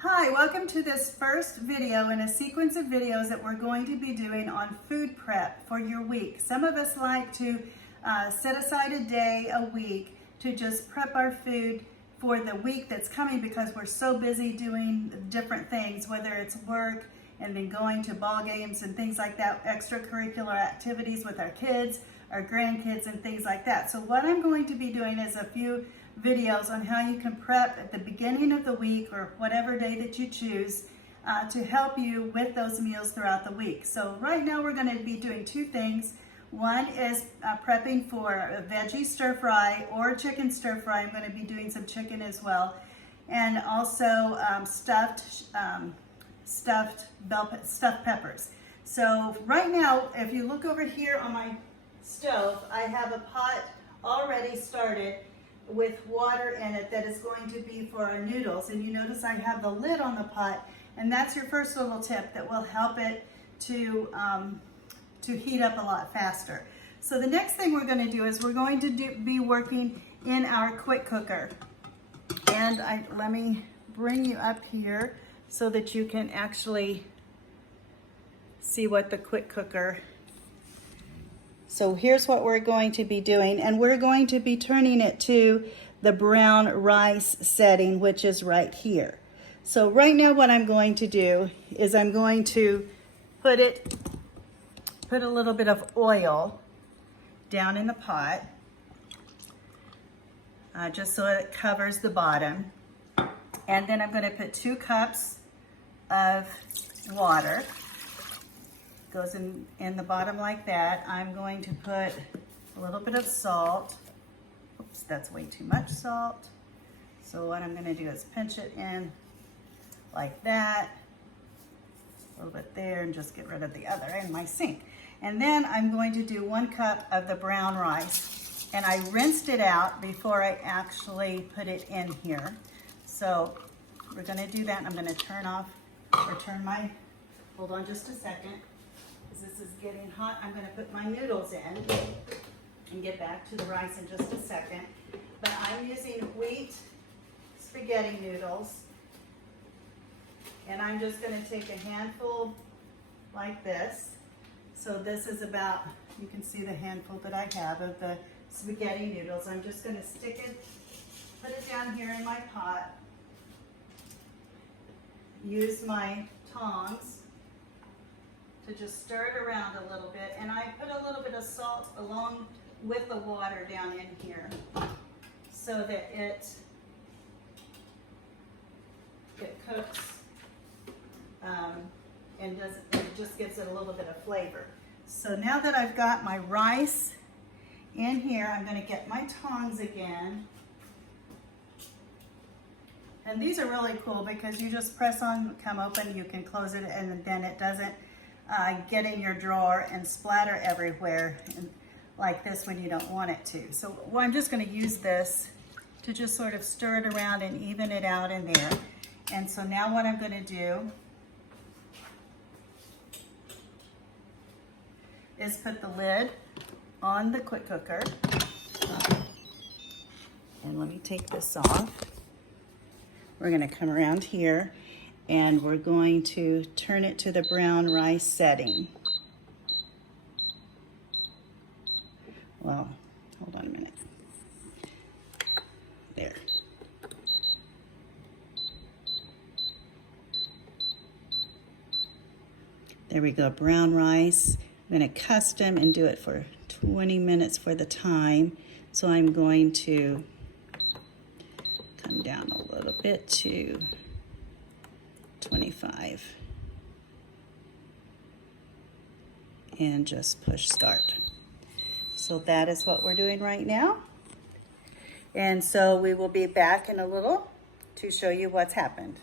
Hi, welcome to this first video in a sequence of videos that we're going to be doing on food prep for your week. Some of us like to set aside a day a week to just prep our food for the week that's coming because we're so busy doing different things, whether it's work and then going to ball games and things like that, extracurricular activities with our kids, our grandkids and things like that. So what I'm going to be doing is a few videos on how you can prep at the beginning of the week or whatever day that you choose to help you with those meals throughout the week. So right now we're going to be doing two things. One is prepping for a veggie stir fry or chicken stir fry. I'm going to be doing some chicken as well, and also stuffed peppers. So right now, if you look over here on my stove, I have a pot already started with water in it that is going to be for our noodles. And you notice I have the lid on the pot, and that's your first little tip that will help it to heat up a lot faster. So the next thing we're going to do is we're going to be working in our quick cooker. And let me bring you up here so that you can actually see what the quick cooker. So here's what we're going to be doing, and we're going to be turning it to the brown rice setting, which is right here. So right now what I'm going to do is I'm going to put a little bit of oil down in the pot, just so it covers the bottom. And then I'm going to put 2 cups of water. Goes in the bottom like that. I'm going to put a little bit of salt. Oops, that's way too much salt. So what I'm going to do is pinch it in like that, a little bit there, and just get rid of the other in my sink. And then I'm going to do 1 cup of the brown rice, and I rinsed it out before I actually put it in here. So we're going to do that, and I'm going to turn my, hold on just a second. This is getting hot. I'm going to put my noodles in and get back to the rice in just a second. But I'm using wheat spaghetti noodles. And I'm just going to take a handful like this. So this is about, you can see the handful that I have of the spaghetti noodles. I'm just going to put it down here in my pot. Use my tongs to just stir it around a little bit, and I put a little bit of salt along with the water down in here so that it cooks and it just gives it a little bit of flavor. So now that I've got my rice in here, I'm going to get my tongs again. And these are really cool because you just press on, come open, you can close it, and then it doesn't get in your drawer and splatter everywhere like this when you don't want it to. So I'm just going to use this to just sort of stir it around and even it out in there. And so now what I'm going to do is put the lid on the quick cooker. And let me take this off. We're going to come around here, and we're going to turn it to the brown rice setting. Well, hold on a minute. There. There we go, brown rice. I'm going to custom and do it for 20 minutes for the time. So I'm going to come down a little bit to 25 and just push start. So that is what we're doing right now. And so we will be back in a little to show you what's happened.